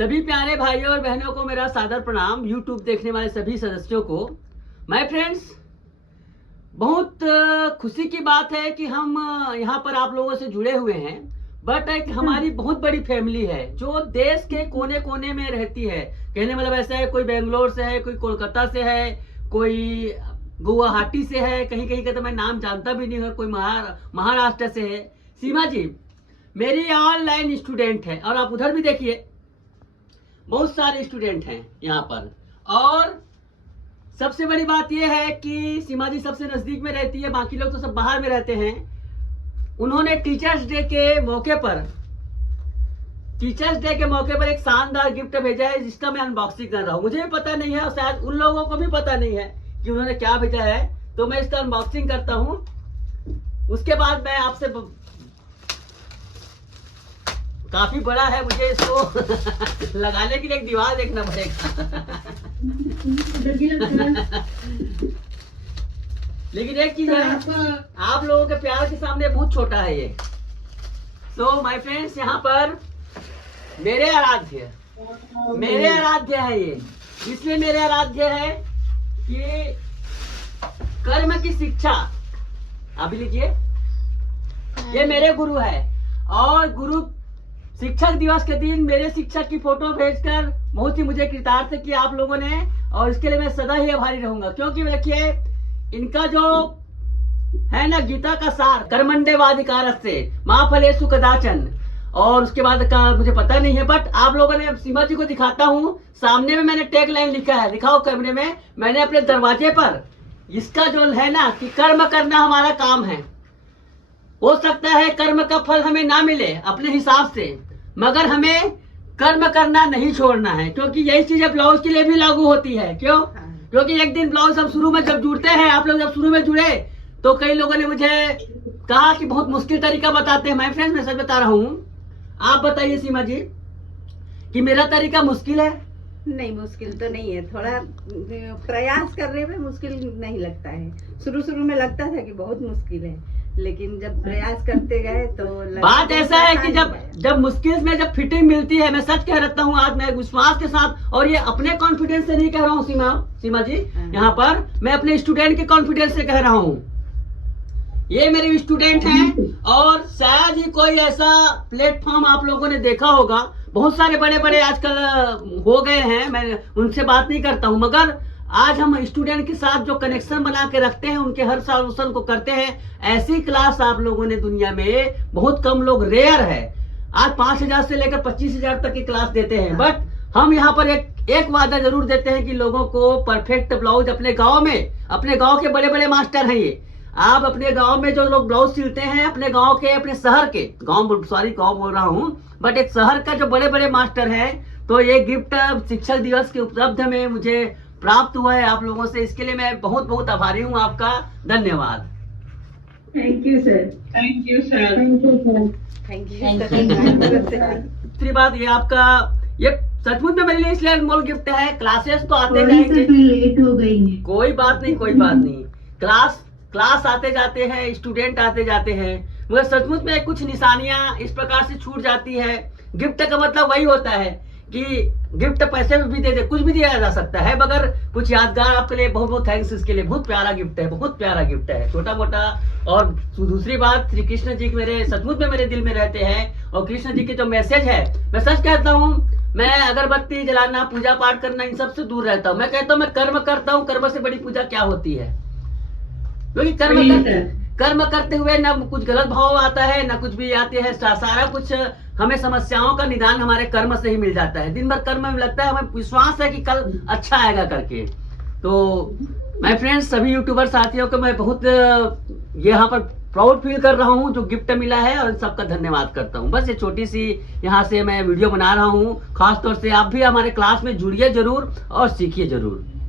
सभी प्यारे भाइयों और बहनों को मेरा सादर प्रणाम। YouTube देखने वाले सभी सदस्यों को माय फ्रेंड्स, बहुत खुशी की बात है कि हम यहाँ पर आप लोगों से जुड़े हुए हैं। बट एक हमारी बहुत बड़ी फैमिली है जो देश के कोने कोने में रहती है। कहने मतलब ऐसा है, कोई बेंगलोर से है, कोई कोलकाता से है, कोई गुवाहाटी से है, कहीं कहीं का तो मैं नाम जानता भी नहीं हूँ, कोई महाराष्ट्र से है। सीमा जी मेरी ऑनलाइन स्टूडेंट है और आप उधर भी देखिए बहुत सारे स्टूडेंट हैं यहाँ पर। और सबसे बड़ी बात यह है कि सीमा जी सबसे नजदीक में रहती है, बाकी लोग तो सब बाहर में रहते हैं। उन्होंने टीचर्स डे के मौके पर एक शानदार गिफ्ट भेजा है जिसका मैं अनबॉक्सिंग कर रहा हूँ। मुझे भी पता नहीं है और शायद उन लोगों को भी पता नहीं है कि उन्होंने क्या भेजा है, तो मैं इसका अनबॉक्सिंग करता हूँ। उसके बाद मैं आपसे, काफी बड़ा है, मुझे इसको लगाने के लिए एक दीवार देखना पड़ेगा। लेकिन एक चीज है, आप लोगों के प्यार के सामने बहुत छोटा है ये। सो माय फ्रेंड्स, यहाँ पर मेरे आराध्य है ये। इसलिए मेरे आराध्य है कि कर्म की शिक्षा, अभी लिखिए, ये मेरे गुरु है। और गुरु शिक्षक दिवस के दिन मेरे शिक्षक की फोटो भेजकर बहुत ही मुझे कृतार्थ किया आप लोगों ने, और इसके लिए मैं सदा ही आभारी रहूंगा। क्योंकि देखिए इनका जो है ना गीता का सार, कर्मण्येवाधिकारस्ते मा फलेषु कदाचन, और उसके बाद का मुझे पता नहीं है, बट आप लोगों ने, सीमा जी को दिखाता हूँ, सामने में मैंने टैग लाइन लिखा है, दिखाओ कैमरे में, मैंने अपने दरवाजे पर इसका जो है ना कि कर्म करना हमारा काम है। हो सकता है कर्म का फल हमें ना मिले अपने हिसाब से, मगर हमें कर्म करना नहीं छोड़ना है। क्योंकि यही चीज ब्लाउज के लिए भी लागू होती है। क्यों? क्योंकि एक दिन ब्लाउज हम शुरू में जब जुड़ते हैं, आप लोग जब शुरू में जुड़े तो कई लोगों ने मुझे कहा कि बहुत मुश्किल तरीका बताते हैं। माय फ्रेंड्स, मैं सच बता रहा हूँ। आप बताइए सीमा जी कि मेरा तरीका मुश्किल है? नहीं, मुश्किल तो नहीं है। थोड़ा प्रयास करने में मुश्किल नहीं लगता है। शुरू में लगता था कि बहुत मुश्किल है, लेकिन जब प्रयास करते गए तो बात ऐसा है कि जब मुश्किल में जब फिटिंग मिलती है, मैं सच कह रहता हूँ आज, मैं विश्वास के साथ, और ये अपने कॉन्फिडेंस से नहीं कह रहा हूँ सीमा जी, यहाँ पर मैं अपने स्टूडेंट के कॉन्फिडेंस से कह रहा हूँ। ये मेरे स्टूडेंट हैं और शायद ही कोई ऐसा प्लेटफॉर्म आप लोगों ने देखा होगा। बहुत सारे बड़े बड़े आजकल हो गए हैं, मैं उनसे बात नहीं करता हूँ, मगर आज हम स्टूडेंट के साथ जो कनेक्शन बना के रखते हैं, उनके हर सॉल्यूशन को करते हैं। ऐसी क्लास आप लोगों ने दुनिया में बहुत कम लोग, रेयर है। आज 5,000 से लेकर 25,000 तक की क्लास देते हैं। बट हम यहाँ पर एक वादा जरूर देते हैं कि लोगों को परफेक्ट ब्लाउज अपने गाँव में, अपने गाँव के बड़े बड़े मास्टर हैं ये। आप अपने गांव में जो लोग ब्लाउज सिलते हैं, अपने गांव के, अपने शहर के, गांव बोल रहा हूं, बट एक शहर का जो बड़े बड़े मास्टर हैं, तो ये गिफ्ट शिक्षक दिवस के उपलब्ध में मुझे प्राप्त हुआ है आप लोगों से। इसके लिए मैं बहुत बहुत आभारी हूं आपका। धन्यवाद। Thank you sir. Thank you sir. दूसरी बात, ये आपका, ये सचमुच में मेरे लिए इसलिए अनमोल गिफ्ट है। क्लासेस तो आते जाएंगे, लेट हो गई है। कोई बात नहीं। क्लास आते जाते हैं, स्टूडेंट आते जाते हैं, मगर सचमुच में कुछ निशानियां इस प्रकार से छूट जाती है। गिफ्ट का मतलब वही होता है कि गिफ्ट पैसे में भी दे दे, कुछ भी दिया जा सकता है, मगर कुछ यादगार आपके लिए। बहुत बहुत थैंक्स इसके लिए। बहुत प्यारा गिफ्ट है, बहुत प्यारा गिफ्ट है, छोटा मोटा। और दूसरी बात, श्री कृष्ण जी मेरे सचमुच में मेरे दिल में रहते हैं, और कृष्ण जी के जो मैसेज है, मैं सच कहता हूँ, मैं अगरबत्ती जलाना, पूजा पाठ करना, इन सब से दूर रहता हूँ। मैं कहता हूँ मैं कर्म करता हूँ, कर्म से बड़ी पूजा क्या होती है? क्योंकि कर्म करते हुए न कुछ गलत भाव आता है, न कुछ भी आते हैं। सारा कुछ हमें समस्याओं का निदान हमारे कर्म से ही मिल जाता है। दिन भर कर्म में लगता है, हमें विश्वास है कि कल अच्छा आएगा करके। तो माय फ्रेंड्स, सभी यूट्यूबर साथियों को मैं बहुत यहाँ पर प्राउड फील कर रहा हूँ जो गिफ्ट मिला है, और सबका धन्यवाद करता हूँ। बस ये छोटी सी यहाँ से मैं वीडियो बना रहा हूँ। खास तौर से आप भी हमारे क्लास में जुड़िए जरूर और सीखिए जरूर।